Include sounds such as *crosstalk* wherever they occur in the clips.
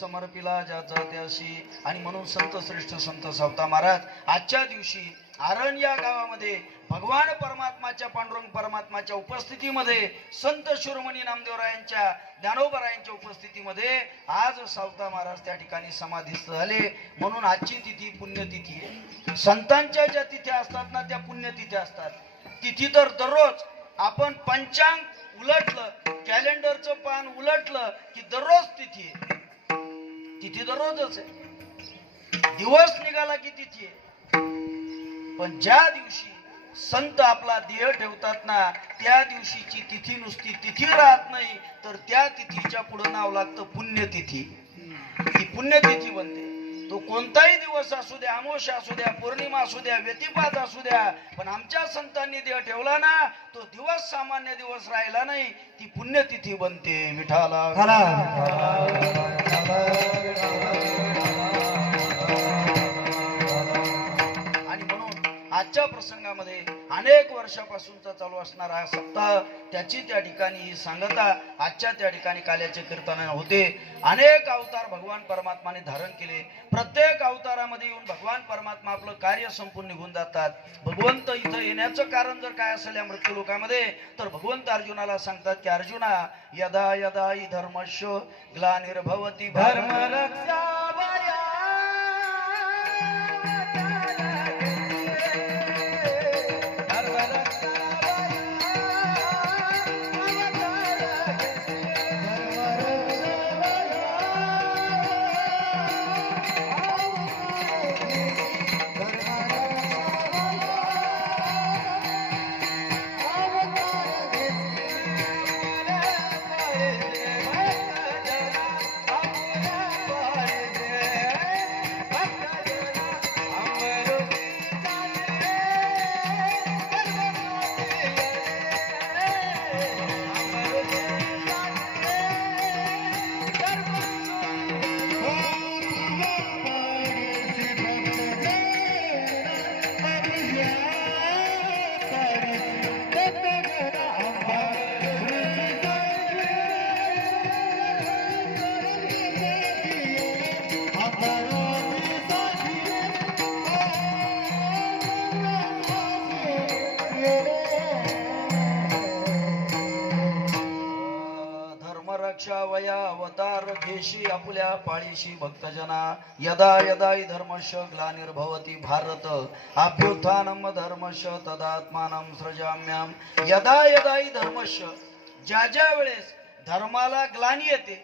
समर्पिला ज्याचा त्याशी आणि म्हणून संत श्रेष्ठ संत सावता महाराज आजच्या दिवशी आरण या गावामध्ये भगवान परमात्माच्या पांडुरंग परमात्माच्या उपस्थितीमध्ये संत शिरोमणी नामदेवरायांच्या ज्ञानोबरायांच्या उपस्थितीमध्ये आज सावता महाराज त्या ठिकाणी समाधीस्थ झाले. म्हणून आजची तिथी पुण्यतिथी आहे. संतांच्या ज्या तिथ्या असतात ना त्या पुण्यतिथ्या असतात. तिथी तर दररोज आपण पंचांग उलटलं कॅलेंडरचं पान उलटलं की दररोज तिथी आहे. तिथी तर रोजच आहे. दिवस निघाला की तिथी. आहे पण ज्या दिवशी संत आपला देह ठेवतात ना त्या दिवशीची तिथी नुसती तिथी राहत नाही तर त्या तिथीच्या पुढे नाव लागतं पुण्यतिथी. ती पुण्यतिथी बनते. तो कोणताही दिवस असू द्या अमोश असू द्या पौर्णिमा असू द्या व्यतिपात असू द्या पण आमच्या संतांनी देह ठेवला ना तो दिवस सामान्य दिवस राहिला नाही ती पुण्यतिथी बनते. मिठाला. आणि म्हणून आजच्या प्रसंगामध्ये अनेक वर्षापासूनचा चालू असणारा हा सप्ताह त्याची त्या ठिकाणी ही सांगता आजच्या त्या ठिकाणी काल्याचे कीर्तन होते. अनेक अवतार भगवान परमात्माने धारण केले. प्रत्येक अवतारामध्ये येऊन भगवान परमात्मा आपलं कार्य संपून निघून जातात. भगवंत इथं येण्याचं कारण जर काय असेल या मृत्यू लोकामध्ये तर भगवंत अर्जुनाला सांगतात की अर्जुना यदा यदा धर्मश ग्लानिर्भवती धर्म धर्मरक्षा वया अवतार घेशी आपल्या पाळीशी भक्तजना. यदा यदा हि धर्मश ग्लानिर्भवती भारत. अभ्युत्थानम धर्मश तदात्मानं सृजाम्याम. यदा यदा धर्मश ज्या ज्या वेळेस धर्माला ग्लानी येते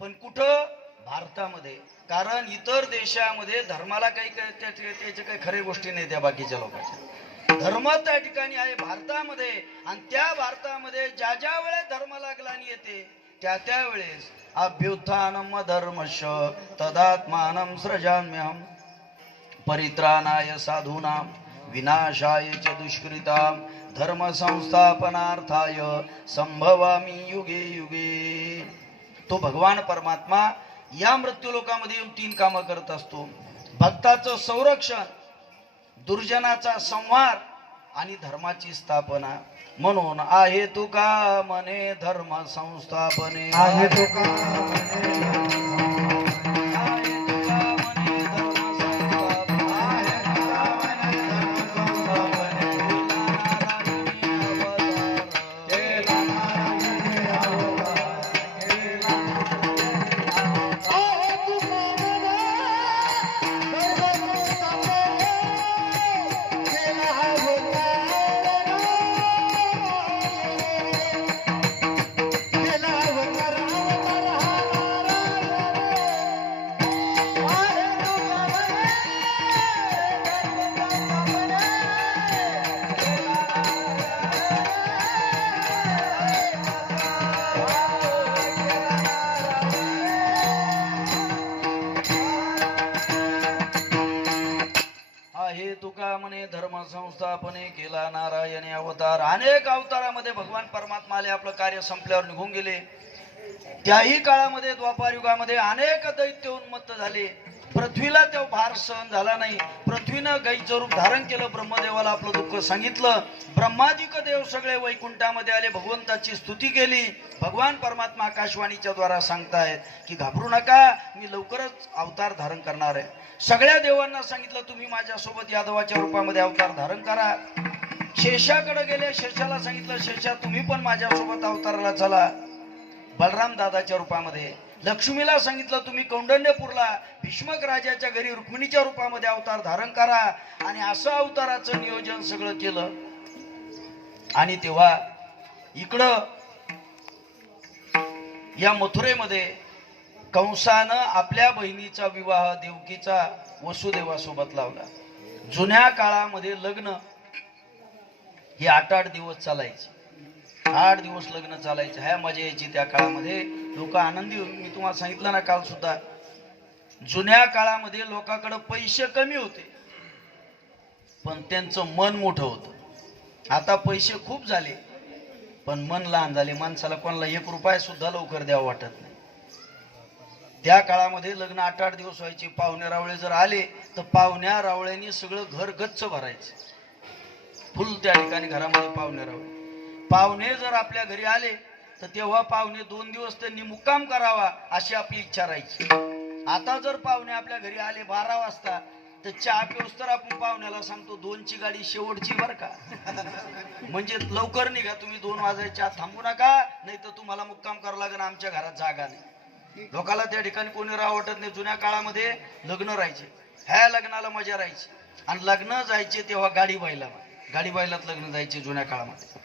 पण कुठं? भारतामध्ये. कारण इतर देशामध्ये धर्माला काही त्याचे काही खरे गोष्टी नाही त्या बाकीच्या लोकांच्या. धर्म त्या ठिकाणी आहे भारतामध्ये. आणि त्या भारतामध्ये ज्या ज्या वेळेस धर्माला ग्लानी येते त्या त्यावेळेस अभ्युत्थानम धर्मश तदात्मानं सृजाम्यहम परित्राणाय साधूनां विनाशाय च दुष्कृतां धर्म संस्थापनार्थाय संभवामी युगे युगे। तो भगवान परमात्मा या मृत्यूलोकामध्ये येऊन तीन कामं करत असतो. भक्ताचं संरक्षण दुर्जनाचा संहार आणि धर्माची स्थापना म्हणून आहे तुका मने धर्म संस्थापने आहे तुका आहे. तुका म्हणे धर्म संस्थापने केला नारायण अवतार. अनेक अवतारामध्ये भगवान परमात्मा आले. आपलं कार्य संपल्यावर निघून गेले. त्याही काळामध्ये द्वापार युगामध्ये अनेक दैत्य उन्मत्त झाले. पृथ्वीला तो भार सहन झाला नाही. पृथ्वीनं गाईचं रूप धारण केलं ब्रह्मदेवाला आपलं दुःख सांगितलं. ब्रह्मादिक देव सगळे वैकुंठामध्ये आले भगवंताची स्तुती केली. भगवान परमात्मा आकाशवाणीच्या द्वारा सांगतायत की घाबरू नका मी लवकरच अवतार धारण करणार आहे. सगळ्या देवांना सांगितलं तुम्ही माझ्यासोबत यादवाच्या रूपामध्ये अवतार धारण करा. शेषाकडे गेले शेषाला सांगितलं शेषा तुम्ही पण माझ्यासोबत अवताराला चला. बलराम दादाच्या रूपामध्ये. लक्ष्मीला सांगितलं तुम्ही कौंडण्यपूरला भीष्मक राजाच्या घरी रुक्मिणीच्या रूपामध्ये अवतार धारण करा. आणि असं अवताराचं नियोजन सगळं केलं. आणि तेव्हा इकडं या मथुरेमध्ये कंसानं आपल्या बहिणीचा विवाह देवकीचा वसुदेवासोबत लावला. जुन्या काळामध्ये लग्न हे आठ आठ दिवस चालायचे. आठ दिवस लग्न चालायचं. ह्या मजा यायची त्या काळामध्ये लोक आनंदी होते. मी तुम्हाला सांगितलं ना काल सुद्धा जुन्या काळामध्ये लोकांकडे पैसे कमी होते. पण त्यांचं मन मोठं होतं. आता पैसे खूप झाले. पण मन लहान झाले. माणसाला कोणाला एक रुपया सुद्धा लवकर द्यावं वाटत नाही. त्या काळामध्ये लग्न आठ आठ दिवस व्हायचे. पाहुण्या रावळे जर आले तर पाहुण्या रावळ्यांनी सगळं घर गच्च भरायचं. फुल त्या ठिकाणी घरामध्ये पाहुण्या रावळे. पाहुणे जर आपल्या घरी आले तर तेव्हा पाहुणे दोन दिवस त्यांनी मुक्काम करावा अशी आपली इच्छा राहायची. आता जर पाहुणे आपल्या घरी आले बारा वाजता तर चहा पिऊस तर आपण पाहुण्याला सांगतो दोनची गाडी शेवटची बर का? *laughs* म्हणजे लवकर निघा तुम्ही दोन वाजायच्या आत थांबू नका नाही तर तुम्हाला मुक्काम करावं लागेल आमच्या घरात जागा नाही. लोकाला त्या ठिकाणी कोणी राह वाटत नाही. जुन्या काळामध्ये लग्न राहायचे. ह्या लग्नाला मजा राहायची. आणि लग्न जायचे तेव्हा गाडी बैला गाडी बैलात लग्न जायचे जुन्या काळामध्ये.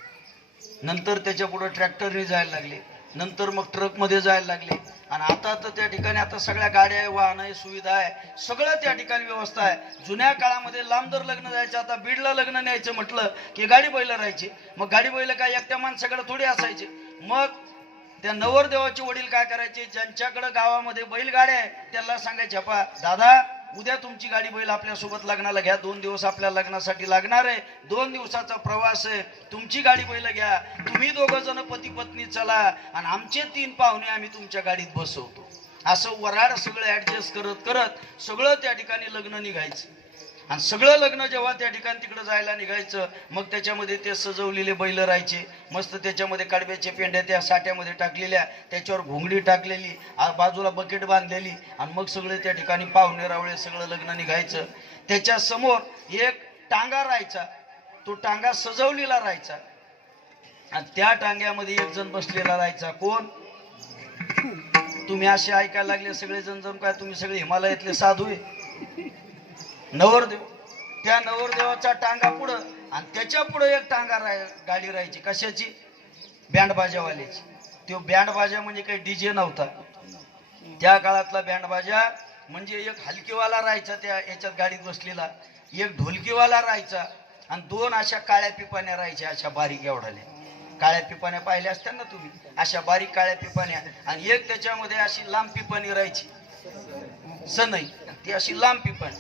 नंतर त्याच्या पुढे ट्रॅक्टरने जायला लागले. नंतर मग ट्रकमध्ये जायला लागले. आणि आता तर त्या ठिकाणी आता सगळ्या गाड्या आहे वाहन आहे सुविधा आहे. सगळं त्या ठिकाणी व्यवस्था आहे. जुन्या काळामध्ये लांबदर लग्न जायचं आता बीडला लग्न न्यायचं म्हटलं की गाडी बैल राहायची. मग गाडी बैल काय एकट्या माणसाकडे थोडी असायचे. मग त्या नवरदेवाचे वडील काय करायचे? ज्यांच्याकडे गावामध्ये बैलगाड्या आहे त्यांना सांगायचे पा दादा उद्या तुमची गाडी बैल आपल्यासोबत लग्नाला घ्या. दोन दिवस आपल्या लग्नासाठी लागणार आहे. दोन दिवसाचा प्रवास आहे. तुमची गाडी बैल घ्या. तुम्ही दोघं जण पती पत्नी चला. आणि आमचे तीन पाहुणे आम्ही तुमच्या गाडीत बसवतो. असं वराड सगळं ऍडजस्ट करत करत सगळं त्या ठिकाणी लग्न निघायचं. आणि सगळं लग्न जेव्हा त्या ठिकाणी तिकडे जायला निघायचं मग त्याच्यामध्ये ते सजवलेले बैल राहायचे. मस्त त्याच्यामध्ये कडब्याच्या पेंड्या त्या साठ्यामध्ये टाकलेल्या त्याच्यावर घोंगडी टाकलेली बाजूला बकेट बांधलेली आणि मग सगळे त्या ठिकाणी पाहुणे रावळे सगळं लग्न निघायचं. त्याच्यासमोर एक टांगा राहायचा. तो टांगा सजवलेला राहायचा. आणि त्या टांग्यामध्ये एक जण बसलेला राहायचा. कोण? तुम्ही असे ऐकायला लागले सगळे जण जण काय तुम्ही सगळे हिमालयातले साधू आहे. नवरदेव. त्या नवरदेवाचा टांगा पुढं आणि त्याच्या पुढं एक टांगा राह गाडी राहायची. कशाची? बँड बाजावाल्याची तो बँड बाजा म्हणजे काही डीजे नव्हता. त्या काळातला बँड बाजा म्हणजे एक हलकीवाला राहायचा त्या याच्यात गाडीत बसलेला. एक ढोलकीवाला राहायचा आणि दोन अशा काळ्या पिपाण्या राहायच्या अशा बारीक एवढाल्या काळ्या पिपाण्या पाहिल्या असत्या ना तुम्ही? अशा बारीक काळ्या पिपाण्या. आणि एक त्याच्यामध्ये अशी लांब पिपाणी राहायची. सनई. ती अशी लांब पिपाणी.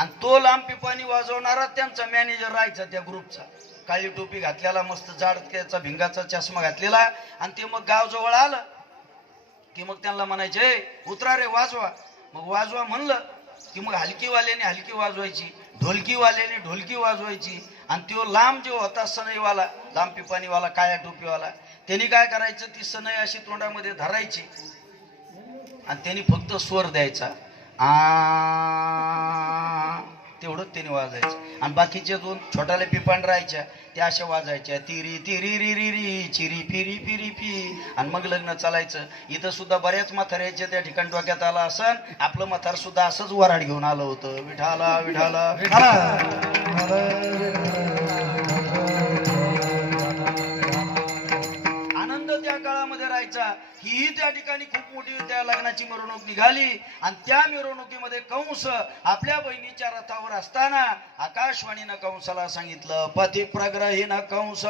आणि तो लांबी पाणी वाजवणारा त्यांचा मॅनेजर राहायचा त्या ग्रुपचा. काळी टोपी घातलेला मस्त जाडक्याचा भिंगाचा चष्मा घातलेला आणि ते मग गाव जवळ आलं की मग त्यांना म्हणायचे उतरा रे वाजवा. मग वाजवा म्हणलं की मग हलकीवाल्याने हलकी वाजवायची ढोलकीवाल्याने ढोलकी वाजवायची आणि तो लांब जो होता सनईवाला लांब पिपाणीवाला काळ्या टोपीवाला त्यांनी काय करायचं? ती सनई अशी तोंडामध्ये धरायची आणि त्यांनी फक्त स्वर द्यायचा. आ. तेवढंच त्याने वाजायचं. आणि बाकीच्या दोन छोट्याल्या पिपाण राहायच्या त्या अशा वाजायच्या. तिरी तिरी रि रि री चिरी फिरी फिरी पी आणि मग लग्न चालायचं. इथं सुद्धा बऱ्याच म्हाताऱ्याच्या त्या ठिकाण डोक्यात आला असन आपलं म्हातार सुद्धा असंच वराड घेऊन आलं होतं. विठाला विठाला. आनंद त्या काळामध्ये राहायचा. ही त्या ठिकाणी खूप मोठी त्या लग्नाची मिरवणूक निघाली. आणि त्या मिरवणुकीमध्ये कंस आपल्या बहिणीच्या रथावर असताना आकाशवाणीनं कंसाला सांगितलं पती प्रग्रहीन कंस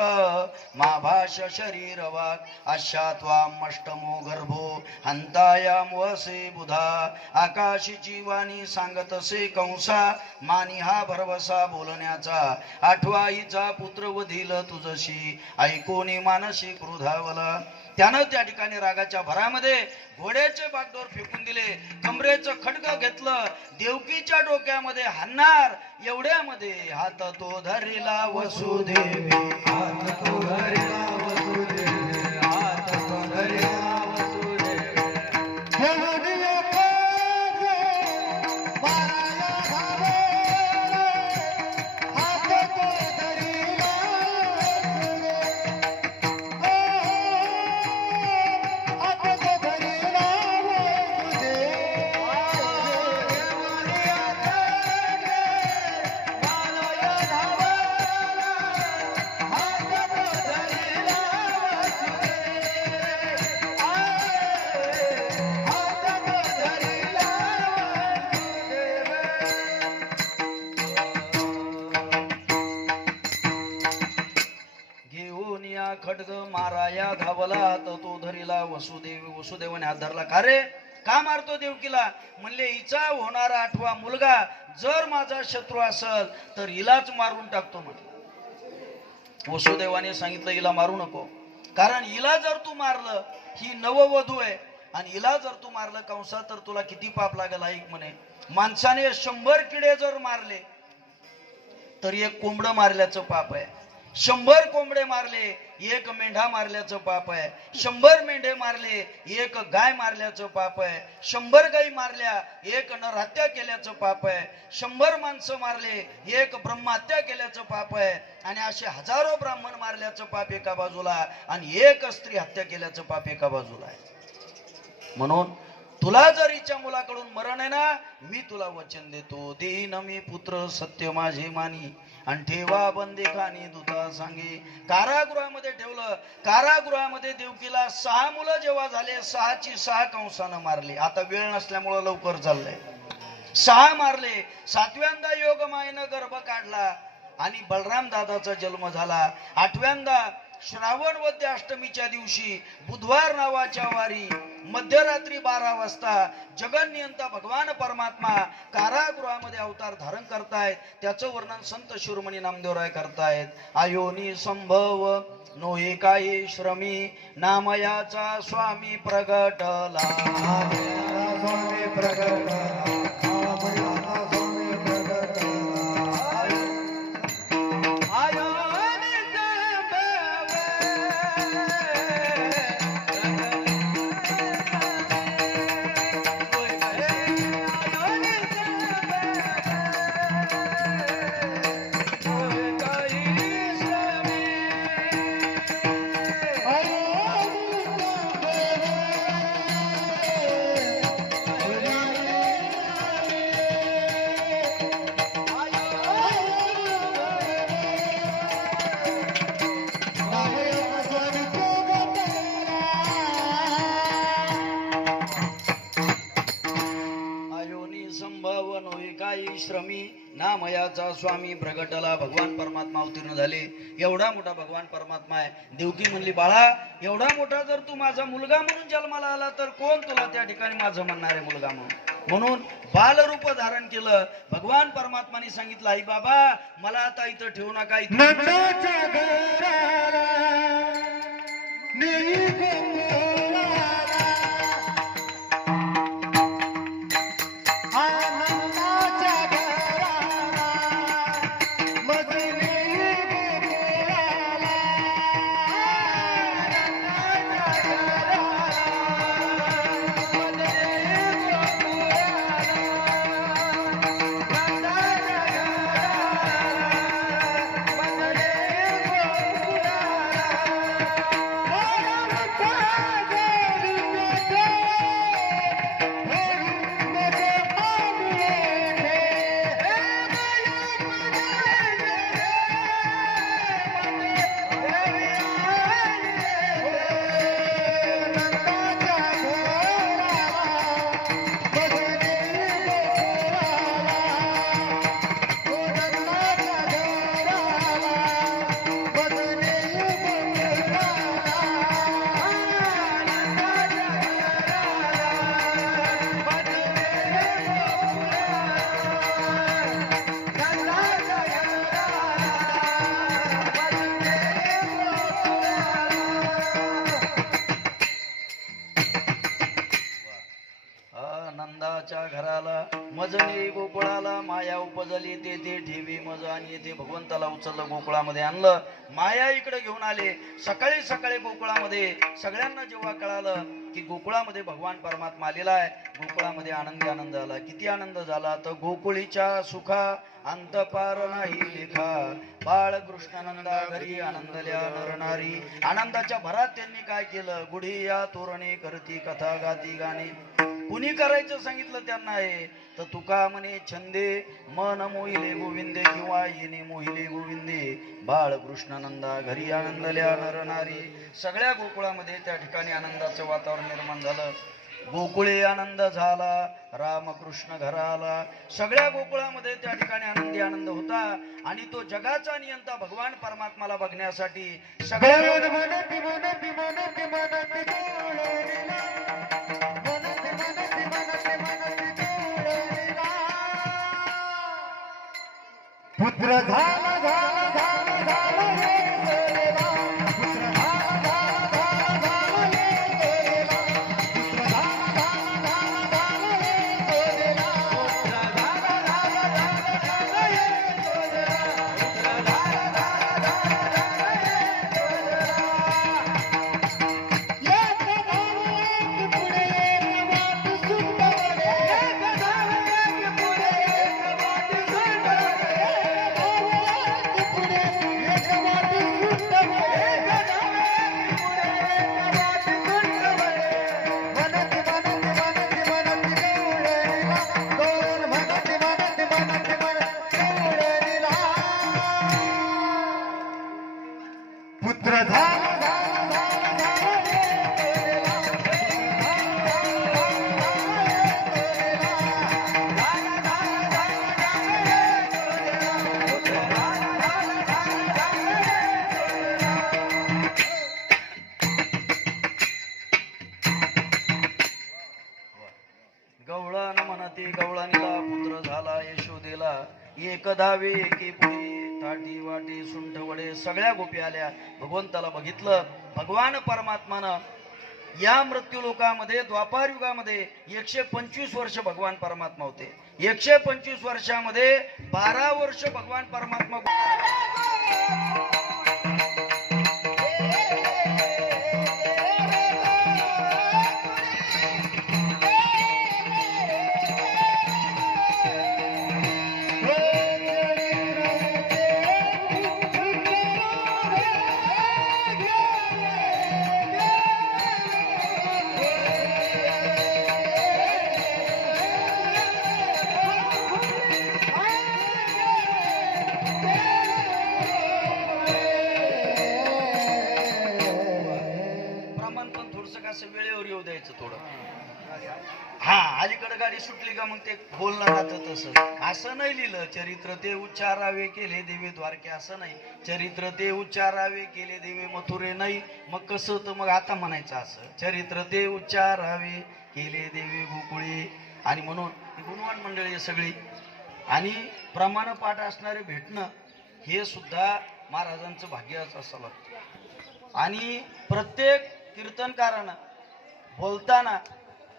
माभाष शरीर वाग अशात्वाम मष्टमो गर्भो हंतायाम वसे बुधा आकाशीची जीवानी सांगतसे कंसा मानी हा भरवसा बोलण्याचा आठवा आईचा पुत्र वधील तुझशी ऐकोनी मानसी क्रोधावला. त्यानं त्या ठिकाणी रागा रागाच्या भरामध्ये घोड्याचे बागडोर फेकून दिले कमरेचं खडक घेतलं देवकीच्या डोक्यामध्ये हाणणार एवढ्यामध्ये हात तो धरिला वसुदेवी. हात तो धरिला वसुदेवाने हात धरला का रे? का मारतो देवकीला? म्हणले हिचा होणारा आठवा मुलगा जर माझा शत्रू असल तर हिलाच मारून टाकतो म्हटलं. वसुदेवाने सांगितलं हिला मारू नको. कारण हिला जर तू मारलं ही नववधू आहे. आणि हिला जर तू मारलं कंसा तर तुला किती पाप लागेल ऐक म्हणे. माणसाने शंभर किडे जर मारले तर एक कोंबडं मारल्याचं पाप आहे. शंभर कोंबडे मारले एक मेंढा मारल्याचं पाप आहे. शंभर मेंढे मारले एक गाय मारल्याचं पाप आहे. शंभर गायी मारल्या एक नरहत्या केल्याचं पाप आहे. शंभर माणसं मारले एक ब्रह्महत्या केल्याचं पाप आहे. आणि असे हजारो ब्राह्मण मारल्याचं पाप एका बाजूला आणि एक स्त्री हत्या केल्याचं पाप एका बाजूला आहे. म्हणून तुला जर इच्छा मुलाकडून मरण आहे ना मी तुला वचन देतो. देईन मी पुत्र सत्य माझे मानी. आणि ठेवा बंदे खानी दुता सांगे. कारागृहामध्ये ठेवलं. कारागृहामध्ये देवकीला सहा मुलं जेव्हा झाले सहाची सहा कंसानं मारली. आता वेळ नसल्यामुळं लवकर चाललंय. सहा मारले. सातव्यांदा योगमायेनं गर्भ काढला आणि बलराम दादाचा जन्म झाला. आठव्यांदा श्रावण वद्य अष्टमीच्या दिवशी बुधवार नावाच्या वारी मध्यरात्री बारा वाजता जगन्नियंता भगवान परमात्मा कारागृहामध्ये अवतार धारण करतायत. त्याचं वर्णन संत शिरोमणी नामदेवराय करतायत. आयोनी संभव नोहे काही श्रमी नामयाचा स्वामी प्रगटला. स्वामी प्रगटला. नामयाचा स्वामी प्रगटला भगवान परमात्मा अवतीर्ण झाले. एवढा मोठा भगवान परमात्मा आहे. देवकी म्हणली बाळा एवढा मोठा जर तू माझा मुलगा म्हणून जन्माला आला तर कोण तुला त्या ठिकाणी माझं म्हणणार आहे मुलगा म्हणून? म्हणून बालरूप धारण केलं. भगवान परमात्माने सांगितलं आई बाबा मला आता इथं ठेवू नका इथं माया येते ते ठेवी मज आणि येते. भगवंताला उचललं गोकुळामध्ये आणलं. माया इकडे घेऊन आले. सकाळी सकाळी गोकुळामध्ये सगळ्यांना जेव्हा कळालं की गोकुळामध्ये भगवान परमात्मा आलेला आहे गोकुळामध्ये आनंदी आनंद झाला किती आनंद झाला? तर गोकुळीच्या सुखा अंतपार नाही लेखा बाळ कृष्णानंदा घरी आनंदल्या नरणारी आनंदाच्या भरात त्यांनी काय केलं? गुढी या तोरणे करती कथा गाती गाणी. कुणी करायचं सांगितलं त्यांना हे तर तुका म्हणे छंदे मन मोहिले गोविंदे किंवा येणे मोहिले गोविंदे बाळ कृष्णानंदा घरी आनंदल्या नरनारी सगळ्या गोकुळामध्ये त्या ठिकाणी आनंदाचं वातावरण निर्माण झालं गोकुळे आनंद झाला रामकृष्ण घराला सगळ्या गोकुळामध्ये त्या ठिकाणी आनंदी आनंद होता आणि तो जगाचा नियंता भगवान परमात्माला बघण्यासाठी सगळ्या पुत्र झाला गवळण गवळणीला पुत्र झाला यशोदेला. एक धावे एके पुढे ताटी वाटी सुंठ वडे सगळ्या गोपी आल्या. भगवंताला बघितलं. भगवान परमात्मानं या मृत्यूलोकामध्ये द्वापार युगामध्ये एकशे पंचवीस वर्ष भगवान परमात्मा होते. एकशे पंचवीस वर्षामध्ये बारा वर्ष भगवान परमात्मा लिहिलं चरित्र ते उच्चारावे केले देवे द्वारके असं नाही. चरित्र ते उच्चारावे केले देवे मथुरे नाही. मग कसं तर मग आता म्हणायचं असं. चरित्र ते उच्चारावे केले देवे गोकुळे. आणि म्हणून गुणवान मंडळी सगळी. आणि प्रमाण पाठ असणारे भेटणं हे सुद्धा महाराजांचं भाग्यच असावं आणि प्रत्येक कीर्तनकारानं बोलताना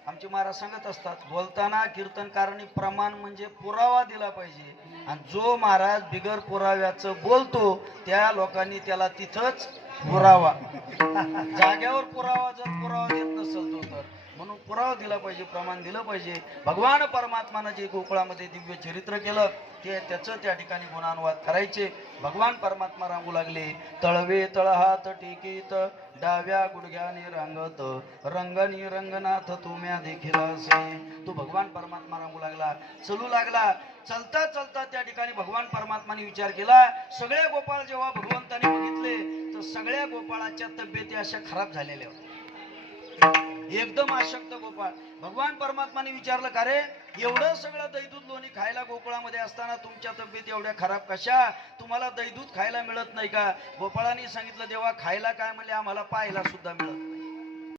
आमचे महाराज सांगत असतात बोलताना कीर्तनकारांनी प्रमाण म्हणजे पुरावा दिला पाहिजे. आणि जो महाराज बिगर पुराव्याचं बोलतो त्या लोकांनी त्याला तिथंच पुरावा. *laughs* जाग्यावर पुरावा जर पुरावा देत नसेल तो तर. म्हणून पुरावा दिला पाहिजे प्रमाण दिलं पाहिजे. भगवान परमात्मानं जे गोकुळामध्ये दिव्य चरित्र केलं ते त्याचं त्या ठिकाणी गुणानुवाद करायचे. भगवान परमात्मा रांगू लागले. तळवे तळहात टिकीत डाव्या गुडघ्याने रांगत रंगनी रंगनाथ तुम्या देखील असे. तो भगवान परमात्मा रांगू लागला चलू लागला. चलता चलता त्या ठिकाणी भगवान परमात्माने विचार केला सगळे गोपाळ जेव्हा भगवंताने बघितले तर सगळ्या गोपाळाच्या तब्येती अशा खराब झालेल्या होत्या. एकदम आशक्त गोपाळ. भगवान परमात्माने विचारलं का रे? एवढं सगळं दैदूध लोणी खायला गोकुळामध्ये असताना तुमच्या तब्येत एवढ्या खराब कशा? तुम्हाला दैदूध खायला मिळत नाही का? गोपाळांनी सांगितलं देवा खायला काय म्हणले? आम्हाला पाहायला सुद्धा मिळत नाही.